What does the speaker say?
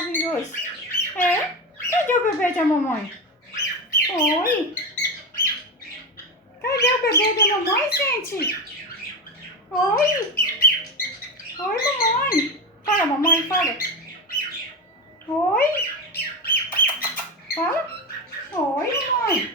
maravilhoso. É? Cadê o bebê da mamãe? Oi? Cadê o bebê da mamãe, gente? Oi? Oi, mamãe. Fala, mamãe, fala. Oi? Fala. Oi, mamãe.